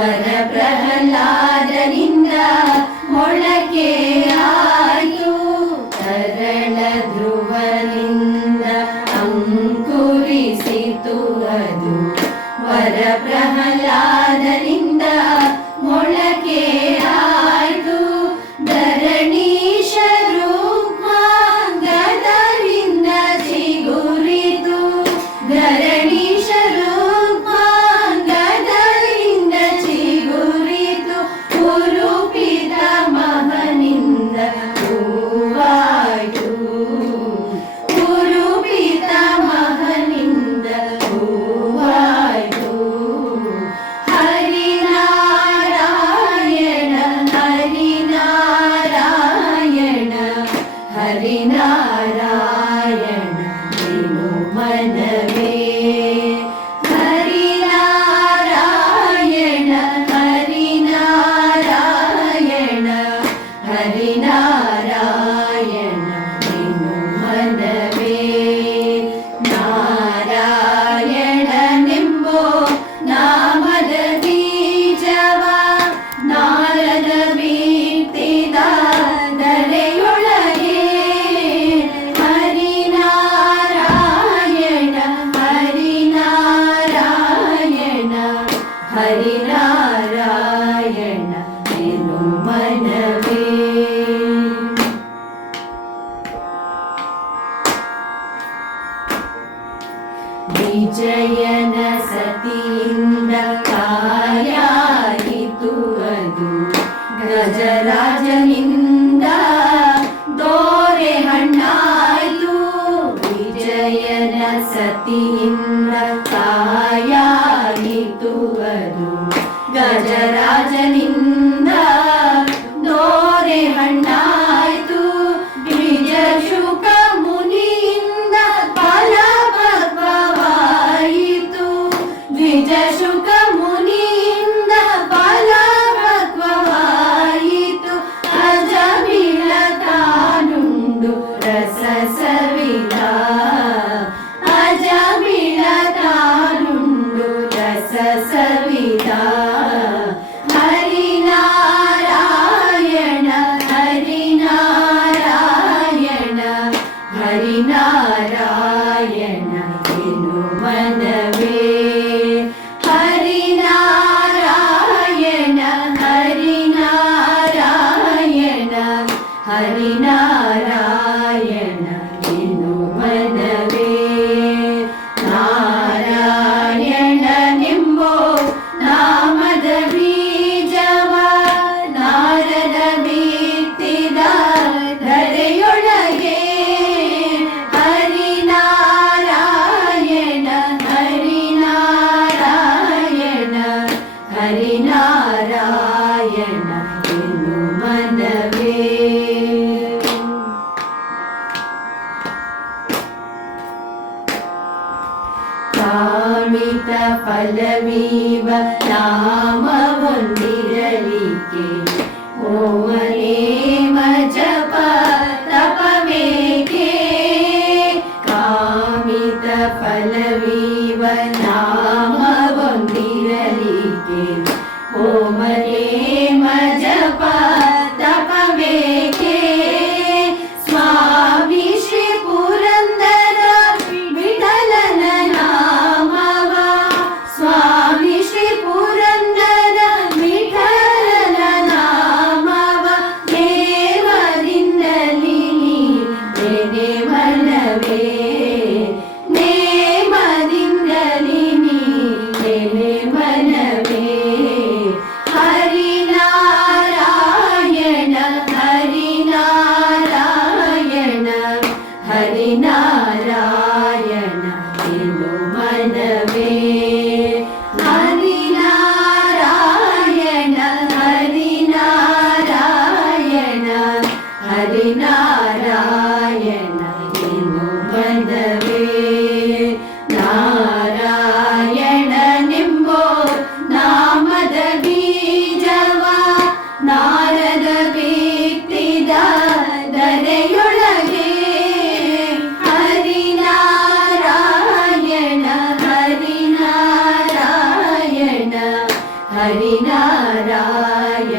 ವರ ಪ್ರಹ್ಲಾದನಿಂದ ಮೊಳಕೆ ಆಯಿತು, ತರಳ ಧ್ರುವನಿಂದ ಅಂಕುರಿಸಿತು ಅದು. ವರ ಪ್ರಹ್ಲಾದನಿಂದ ಮೊಳಕೆ ಆಯಿತು, ಧರಣೀಶ ರೂಪ ಗದರಿಂದ ಚಿಗುರಿತು. ಧರಣೀಶ ರೂಪ ಗದರಿಂದ ಚಿಗುರಿತು, ಕುರುಪಿತ ಮಹನಿಂದ ಹೂವಾಯಿತು. ಕುರುಪಿತ ಮಹನಿಂದ ಹೂವಾಯಿತು. ಹರಿನಾರಾಯಣ ಹರಿನಾರಾಯಣ ಹರಿನಾರಾಯಣ ನೀನು ಮನವೇ. ಹರಿನಾರಾಯಣ ಹರಿನಾರಾಯಣ ಹರಿನಾರಾಯಣ ನೀನು ಮನವೇ. ನಾರಾಯಣನೆಂಬೋ ನಾಮದ ಬೀಜವ ನಾರದ ಬಿತ್ತಿದ ಧರೆಯೊಳಗೆ. ಹರಿನಾರಾಯಣ ಹರಿನಾರಾಯಣ ಹರಿನಾರಾಯಣ ನೀನು ಮನವೇ. ವಿಜಯನ ಸತಿಯಿಂದ ಕಾಯಾಯಿತು ಅದು, ಗಜರಾಜನಿಂದ ದೋರೆ ಹಣ್ಣಾಯಿತು. ವಿಜಯನ ಸತಿಯಿಂದ ಕಾಯಾಯಿತು ಅದು, ಗಜರಾಜನಿಂದ ದೋರೆ ಹಣ್ಣಾಯಿತು. ದ್ವಿಜ ಶುಕ ಮುನಿಯಿಂದ ಫಲಪಕ್ವವಾಯಿತು. ದ್ವಿಜ ಶುಕ ಮುನಿಯಿಂದ ಫಲಪಕ್ವವಾಯಿತು. ಅಜ ಬೀಳತಾನುಂಡು ರಸ ಸವಿದ. ಅಜ ಬೀಳತಾನುಂಡು ರಸ ಸವಿದ. ಹರಿನಾರಾಯಣ ಹರಿನಾರಾಯಣ ಹರಿನಾರಾಯಣ ನೀನು ಮನವೇ. ಹರಿನಾರಾಯಣ ಹರಿನಾರಾಯಣ ಹರಿನಾರಾಯಣ ನೀನು ಮನವೇ. ನಾರಾಯಣನೆಂಬೋ ನಾಮದ ಬೀಜವ ನಾರದ ಬಿತ್ತಿದ ಧರೆಯೊಳಗೆ. ಹರಿನಾರಾಯಣ ಹರಿನಾರಾಯಣ ಹರಿನಾರಾಯಣ ನೀನು ಮನವೇ. ಕಾಮಿತ ಫಲವೀವ ನಾಮವೊಂದಿರಲಿಕ್ಕೆ, ಓಮನೇಮ ಜಪ ತಪವೇಕೆ. ಕಾಮಿತ ಫಲವೀವ ನಾಮವೊಂದಿರಲಿಕ್ಕೆ, ಓಮನೇಮ ಜಪ ತಪವೇಕೆ. ಸ್ವಾಮಿ ಶ್ರೀ ಪುರಂದರ ವಿಠಲನ ನಾಮವ, ಸ್ವಾಮಿ ಶ್ರೀ ಪುರಂದರ ವಿಠಲನ ನಾಮವ ನೇಮದಿಂದಲಿ ನೆನೆ ಮನವೇ. ನೇಮದಿಂದಲಿ ನೆನೆ ಮನವೇ. ಹರಿನಾರಾಯಣ हरिनारायण